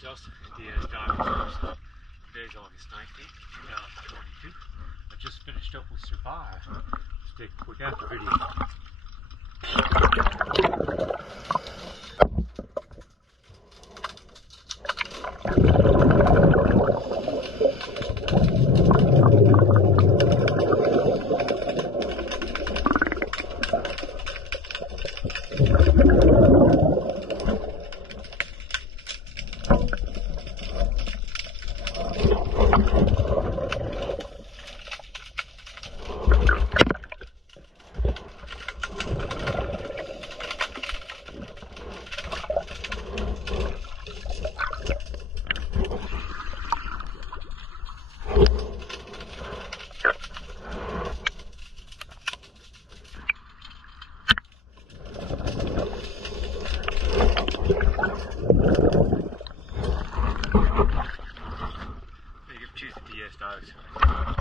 just the diving course. Today's August 19th, 2022. I just finished up with Survive. Let's take a quick after video. Choose the DS dogs.